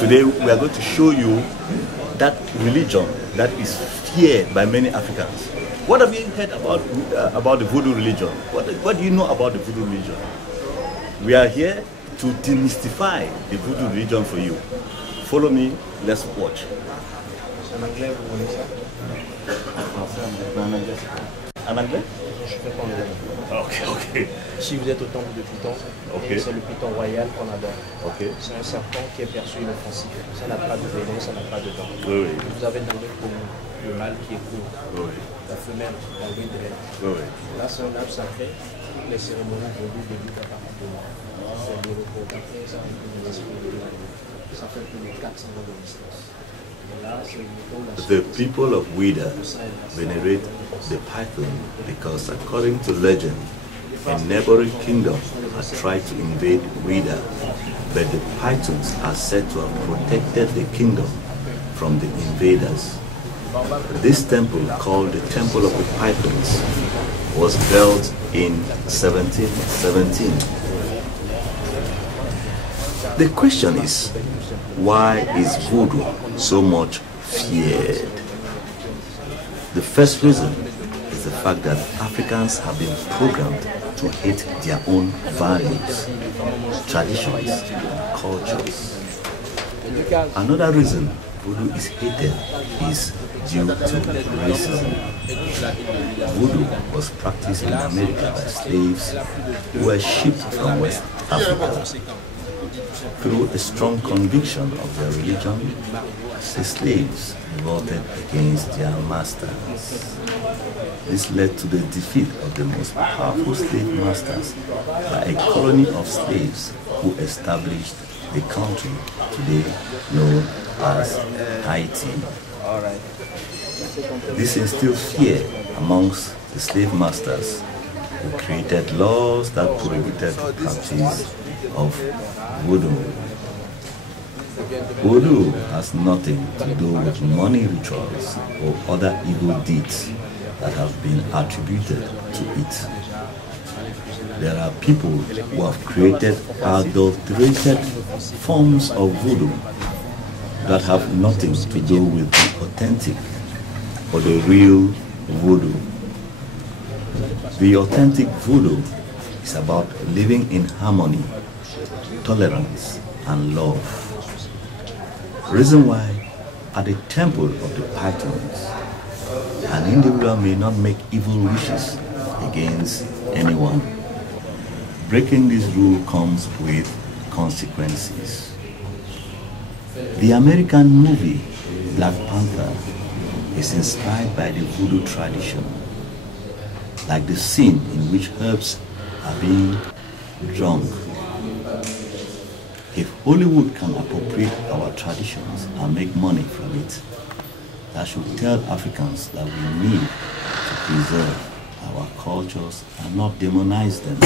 Today we are going to show you that religion that is feared by many Africans. What have you heard about the Voodoo religion? What do you know about the Voodoo religion? We are here to demystify the Voodoo religion for you. Follow me, let's watch. En anglais? Je fais pas anglais. Ok. Si vous êtes au temple de Python, c'est le python royal qu'on adore. C'est un serpent qui est perçu inoffensif. Ça n'a pas de venin, ça n'a pas de dents. Vous avez dans le poumon le mâle qui est court, la femelle la huile de l'air. Là, c'est un arbre sacré. Les cérémonies Vodou débutent à partir de là. C'est le repos. Après, ça fait plus de 400 ans de distance. The people of Ouida venerate the python because, according to legend, a neighboring kingdom had tried to invade Ouida, but the pythons are said to have protected the kingdom from the invaders. This temple, called the Temple of the Pythons, was built in 1717. The question is, why is Voodoo so much feared? The first reason is the fact that Africans have been programmed to hate their own values, traditions, and cultures. Another reason Voodoo is hated is due to racism. Voodoo was practiced in America by slaves who were shipped from West Africa. Through a strong conviction of their religion, the slaves revolted against their masters. This led to the defeat of the most powerful slave masters by a colony of slaves who established the country today known as Haiti. This instilled fear amongst the slave masters, who created laws that prohibited the practice of Voodoo. Voodoo has nothing to do with money rituals or other evil deeds that have been attributed to it. There are people who have created adulterated forms of Voodoo that have nothing to do with the authentic or the real Voodoo. The authentic Voodoo is about living in harmony, tolerance, and love. Reason why, at the temple of the Pythons, an individual may not make evil wishes against anyone. Breaking this rule comes with consequences. The American movie Black Panther is inspired by the Voodoo tradition, like the scene in which herbs are being drunk. If Hollywood can appropriate our traditions and make money from it, that should tell Africans that we need to preserve our cultures and not demonize them.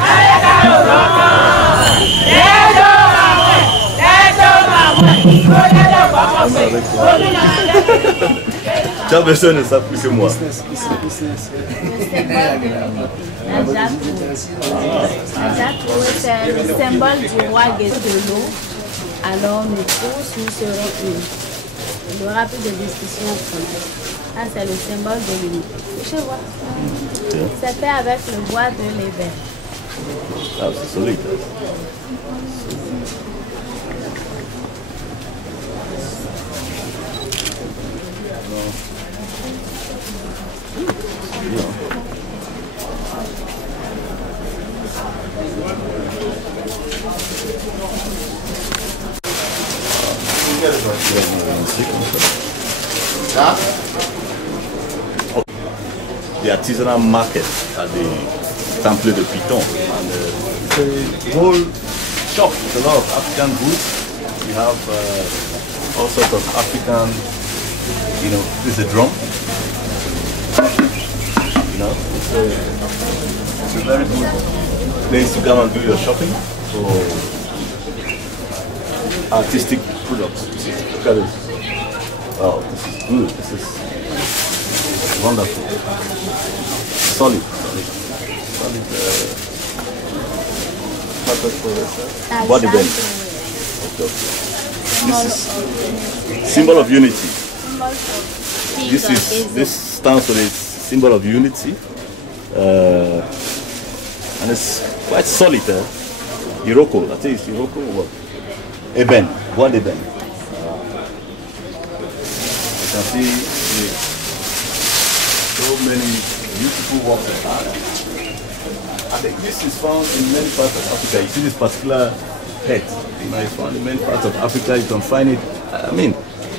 Hey, Ça, personne ne sait plus que moi. C'est le symbole du roi Guétolo. Alors nous tous, nous serons unis. Il n'y aura plus de discussion entre nous. Ça, c'est le symbole de l'unité. Je vois. C'est fait avec le bois de l'ébène. Ah, c'est solide. The artisanal market at the Temple de Piton. And it's a whole shop with a lot of African goods. We have all sorts of African, you know, this is a drum. You know, it's a very good place to come and do your shopping for artistic products. Look at this. Wow, this is good. This is wonderful. Solid. Body bend. Okay. This is symbol of unity. This stands for the symbol of unity, and it's quite solid. Iroko, I think it's Iroko or what? Eben, what Eben? You can see so many beautiful works of art. I think this is found in many parts of Africa. You see this particular head, you know, it's found in many parts of Africa. You can find it. I mean,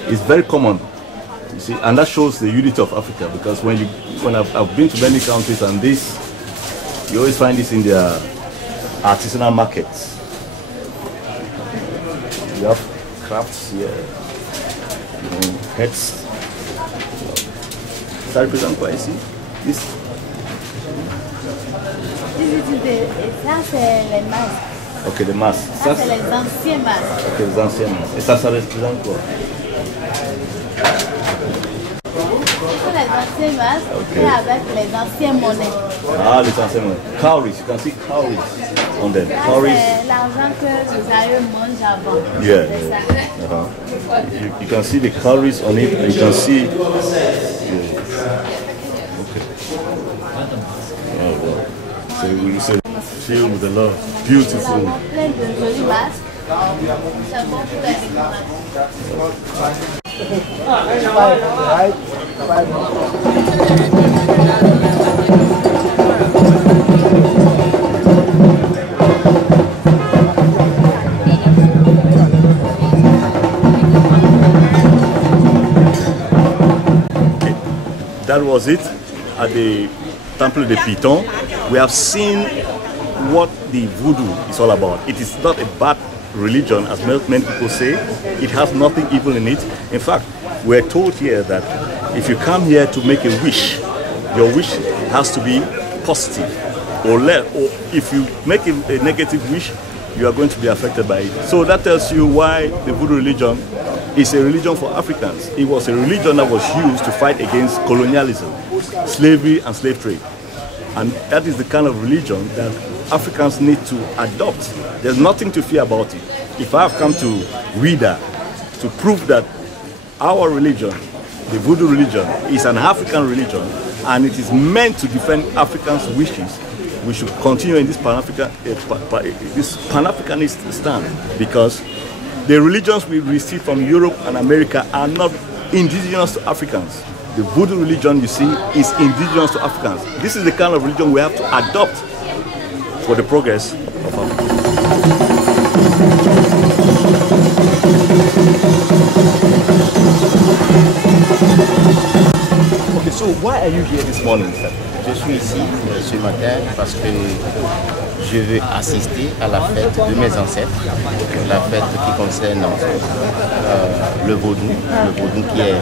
it's very common. You see, and that shows the unity of Africa, because when I've been to many countries, and this, you always find this in their artisanal markets. You have crafts here, you know, heads. Ça représente quoi ici? This. Ça, c'est les masques. Ok, les masques. Ça, c'est les anciens masques. Ok, les anciens masques. Et ça représente quoi? Les anciens masques, okay. Avec les anciennes monnaies. Ah, les anciennes monnaies. Cowries, you can see cowries on them. C'est l'argent que les aïeux mangent avant. Yeah. You can see the cowries on it, and you can see. Okay. Oh, wow. So we say filled with a lot of beautiful. Plein de jolis masques. C'est bon pour les That was it at the Temple de Piton. We have seen what the Voodoo is all about. It is not a bad religion, as many people say. It has nothing evil in it. In fact, we're told here that if you come here to make a wish, your wish has to be positive. Or if you make a negative wish, you are going to be affected by it. So that tells you why the Voodoo religion is a religion for Africans. It was a religion that was used to fight against colonialism, slavery and slave trade. And that is the kind of religion that Africans need to adopt. There's nothing to fear about it. If I have come to Wida to prove that our religion, the Voodoo religion, is an African religion and it is meant to defend Africans' wishes, we should continue in this Pan-Africanist stand, because the religions we receive from Europe and America are not indigenous to Africans. The Voodoo religion, you see, is indigenous to Africans. This is the kind of religion we have to adopt for the progress of Africa. Okay, so why are you here this morning, sir? Je suis ici ce matin parce que je veux assister à la fête de mes ancêtres, la fête qui concerne le Vodou qui est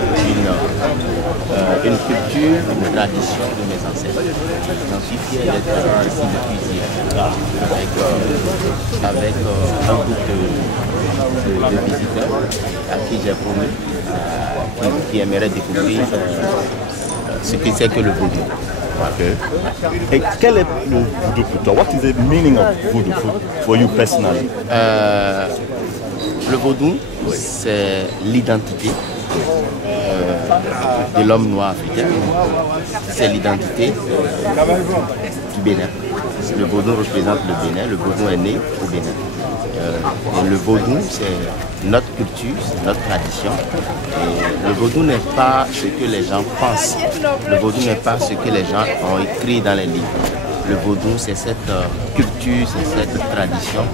une culture, une tradition de mes ancêtres. J'en suis fier d'être ici depuis hier avec un groupe de visiteurs à qui j'ai promis, qui aimeraient découvrir ce que c'est que le Vodou. Okay. Et quel est le Voodoo pour toi? What is the meaning of Voodoo for you personally? Le Vodou, c'est l'identité de l'homme noir africain. C'est l'identité du Bénin. Le Vodou représente le Bénin. Le Vodou est né au Bénin. Et le Vodou, c'est notre culture, c'est notre tradition. Et le Vodou n'est pas ce que les gens pensent. Le Vodou n'est pas ce que les gens ont écrit dans les livres. Le Vodou, c'est cette culture, c'est cette tradition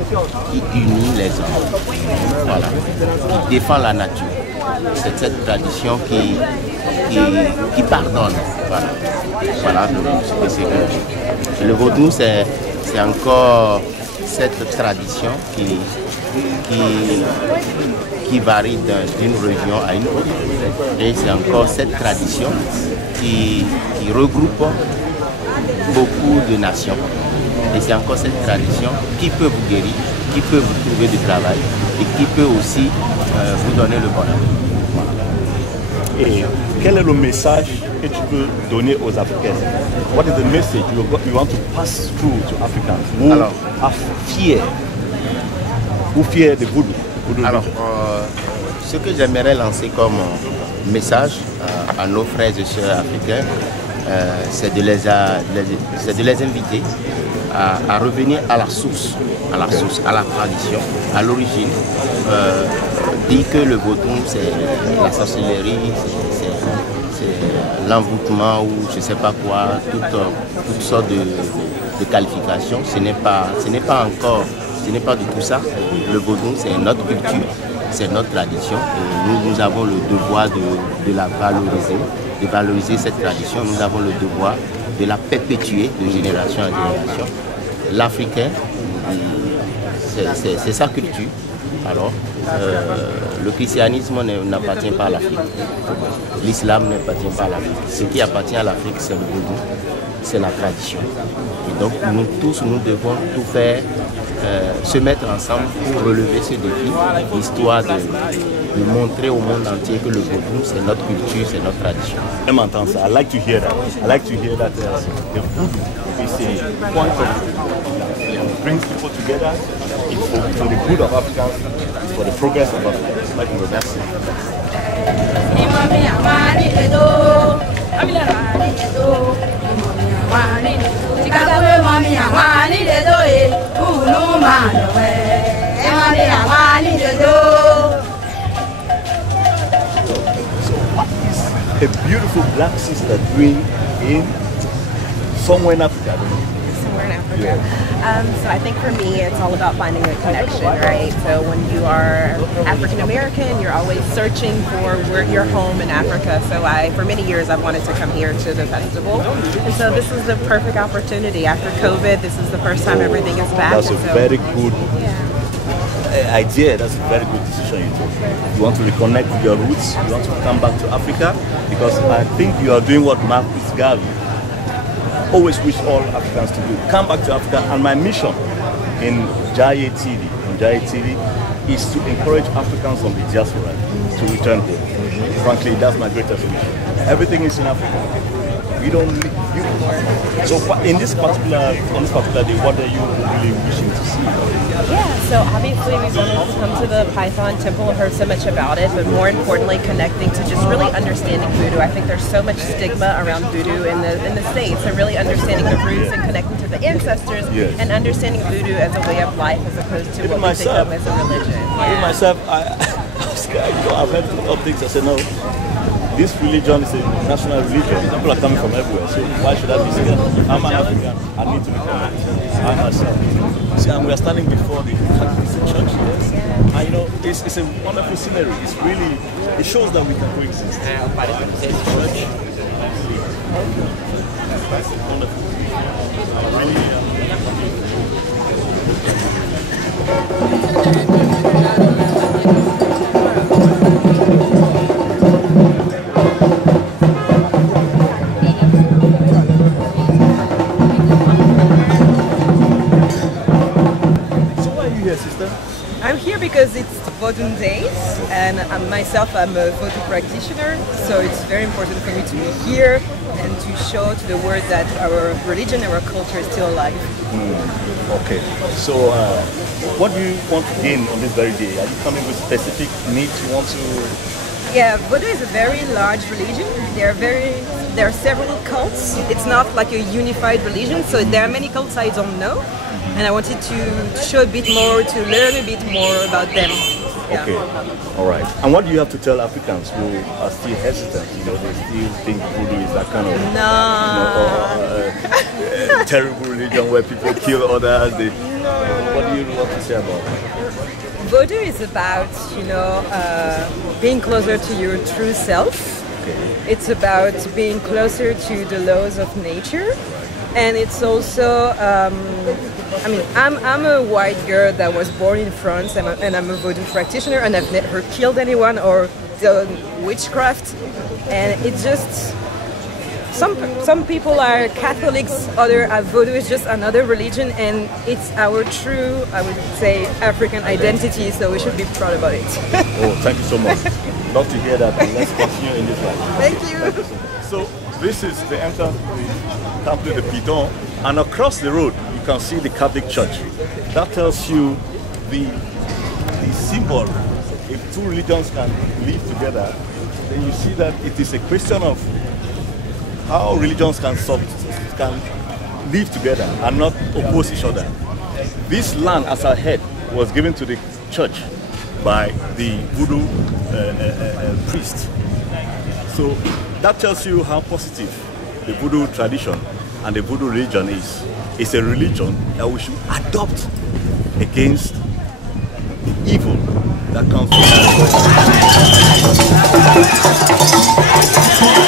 qui unit les hommes. Voilà. Qui défend la nature. C'est cette tradition qui pardonne. Voilà. Voilà ce que c'est. Le Vodou, c'est encore cette tradition qui varie d'une région à une autre. Et c'est encore cette tradition qui regroupe beaucoup de nations. Et c'est encore cette tradition qui peut vous guérir, qui peut vous trouver du travail et qui peut aussi vous donner le bonheur. Et quel est le message que tu peux donner aux Africains? What is the message you want to pass through to Africans who are fear the Voodoo? Alors, ce que j'aimerais lancer comme message à nos frères et sœurs africains, c'est de les inviter à revenir à la source, à la tradition, à l'origine. Dire que le Vodou, c'est la sorcellerie, c'est l'envoûtement ou je ne sais pas quoi, toutes sortes de qualifications. Ce n'est pas du tout ça. Le Vodou, c'est notre culture, c'est notre tradition. Et nous avons le devoir de la valoriser, de valoriser cette tradition. Nous avons le devoir de la perpétuer de génération en génération. L'Africain, c'est sa culture. Alors, le christianisme n'appartient pas à l'Afrique. L'islam n'appartient pas à l'Afrique. Ce qui appartient à l'Afrique, c'est le Voodoo, c'est la tradition. Et donc, nous tous, nous devons tout faire, se mettre ensemble pour relever ce défi, histoire de montrer au monde entier que le Voodoo, c'est notre culture, c'est notre tradition. J'aime entendre ça. I like to hear that. I like to hear that the Voodoo is a point of brings people together. It's for the good of Africans. It's for the progress of Africans. Like you were saying. A beautiful black sister doing in somewhere in Africa. Somewhere in Africa. So I think for me, it's all about finding a connection, right? So when you are African American, you're always searching for where your home in Africa. So for many years, I've wanted to come here to the festival, and so this is the perfect opportunity. After COVID, this is the first time everything is back. That's a very good idea. That's a very good decision you took. You want to reconnect with your roots. You want to come back to Africa because I think you are doing what Marcus Garvey always wish all Africans to do. Come back to Africa. And my mission in Jaye TV, is to encourage Africans from the diaspora to return home. Frankly, that's my greatest mission. Everything is in Africa. We don't leave. So in this particular day, what are you really wishing to see? Yeah, so obviously we wanted to come to the Python Temple and heard so much about it, but more importantly connecting to just really understanding Voodoo. I think there's so much stigma around Voodoo in the States, so really understanding the roots and connecting to the ancestors and understanding Voodoo as a way of life as opposed to what we think of as a religion. Even myself, I've heard of things. I said, no, this religion is a national religion. People are coming from everywhere, so why should I be scared? I'm an African. I need to reconnect. I myself. See, and we are standing before the Catholic Church here. And it's a wonderful scenery. It's really, it shows that we can coexist. Wonderful. here because it's Vodou days, and myself, I'm a Vodou practitioner, so it's very important for me to be here and to show to the world that our religion, our culture is still alive. Okay, so what do you want to gain on this very day? Are you coming with specific needs you want to? Yeah, Voodoo is a very large religion. There are several cults. It's not like a unified religion, so there are many cults I don't know, and I wanted to show a bit more, to learn a bit more about them. Yeah. Okay, all right. And what do you have to tell Africans who are still hesitant? You know, they still think Voodoo is that kind of terrible religion where people kill others. What do you want to say about it? Voodoo is about, being closer to your true self. Okay. It's about being closer to the laws of nature. And it's also, I'm a white girl that was born in France, and I'm a Voodoo practitioner, and I've never killed anyone or done witchcraft. And it's just, some people are Catholics, others are Voodoo. Is just another religion, and it's our true, I would say, African identity, so we should be proud about it. Oh, thank you so much. Love to hear that. Let's continue in this line. Thank you. So this is the entrance to the Temple de Piton, and across the road you can see the Catholic Church. That tells you the symbol. If two religions can live together, then you see that it is a question of how religions can live together and not oppose each other. This land as a head was given to the church by the Voodoo priest. So that tells you how positive the Voodoo tradition and the Voodoo religion is. It's a religion that we should adopt against the evil that comes from